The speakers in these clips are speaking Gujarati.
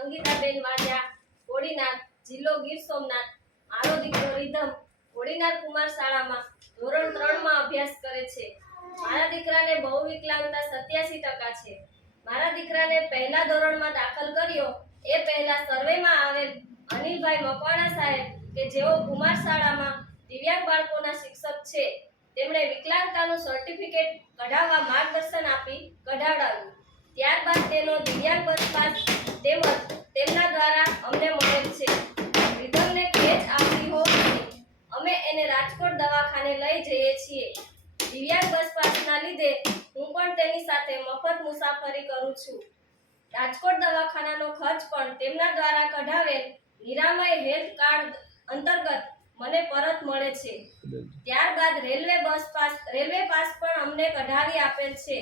સંગીતાબેન વાજા કોડીનાથ જિલ્લો ગીર સોમનાથ, મારો દીકરો રીધમ કોડીનાથ કુમાર શાળામાં ધોરણ ત્રણમાં અભ્યાસ કરે છે. મારા દીકરાને બહુ વિકલાંગતા સત્યાસી ટકા છે. મારા દીકરાને પહેલા ધોરણમાં દાખલ કર્યો. એ પહેલા સર્વેમાં આવેલ અનિલભાઈ મકવાણા સાહેબ, કે જેઓ કુમાર શાળામાં દિવ્યાંગ બાળકોના શિક્ષક છે. તેમણે વિકલાંગતાનું સર્ટિફિકેટ કઢાવવા માર્ગદર્શન આપી કઢાવડાવ્યું. ત્યારબાદ તેનો દિવ્યાંગ બસ પાસ તેમજ તેમના દ્વારા અમને મળેલ છે. રીધમને ખેંચ આપતી હોવાથી અમે એને રાજકોટ દવાખાને લઈ જઈએ છીએ. દિવ્યાંગ બસ પાસના લીધે હું પણ તેની સાથે મફત મુસાફરી કરું છું. રાજકોટ દવાખાનાનો ખર્ચ પણ તેમના દ્વારા કઢાવેલ નિરામય હેલ્થ કાર્ડ અંતર્ગત મને પરત મળે છે. ત્યારબાદ railway bus pass, railway pass પણ અમને કઢાવી આપેલ છે.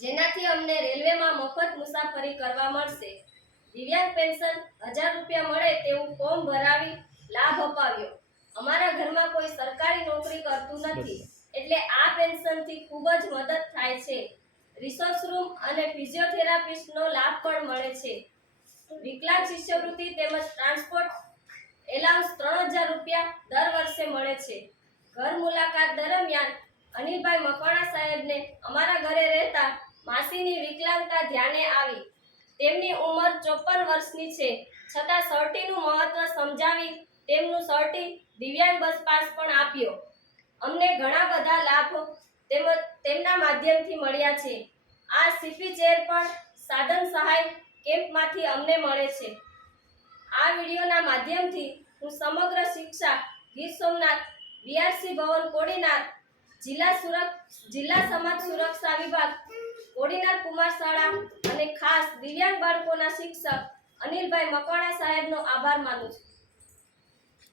જેનાથી અમને રેલવેમાં મફત મુસાફરી કરવા મળશે. દિવ્યાંગ પેન્શન હજાર રૂપિયા મળે તેવું ફોર્મ ભરાવી લાભ અપાવ્યો. અમારા ઘરમાં કોઈ સરકારી નોકરી કરતું નથી. એટલે આ પેન્શનથી ખૂબ જ મદદ થાય છે. રિસોર્સ રૂમ અને ફિઝિયોથેરાપિસ્ટનો લાભ પણ મળે છે. વિકલાંગ શિષ્યવૃત્તિ તેમજ ટ્રાન્સપોર્ટ એલાઉન્સ ત્રણ હજાર રૂપિયા દર વર્ષે મળે છે. ઘર મુલાકાત દરમિયાન અનિલભાઈ મકવાણા સાહેબને અમારા ઘરે રહેતા માસીની વિકલાંગતા ધ્યાને આવી. તેમની ઉંમર ચોપન વર્ષની છે. છતાં સર્ટીનું મહત્વ સમજાવી તેમનું સર્ટી દિવ્યાંગ બસ પાસ પણ આપ્યો. અમને ઘણા બધા લાભ તેમજ તેમના માધ્યમથી મળ્યા છે. આ સિફી ચેર પણ સાધન સહાય કેમ્પમાંથી અમને મળે છે. આ વિડીયોના માધ્યમથી હું સમગ્ર શિક્ષા ગીર સોમનાથ બીઆરસી ભવન, કોડીનાર જિલ્લા સુરક્ષ જિલ્લા સમાજ સુરક્ષા વિભાગ, કોડીનાર કુમાર શાળા અને ખાસ દિવ્યાંગ બાળકોના શિક્ષક અનિલભાઈ મકવાણા સાહેબનો આભાર માનું છું.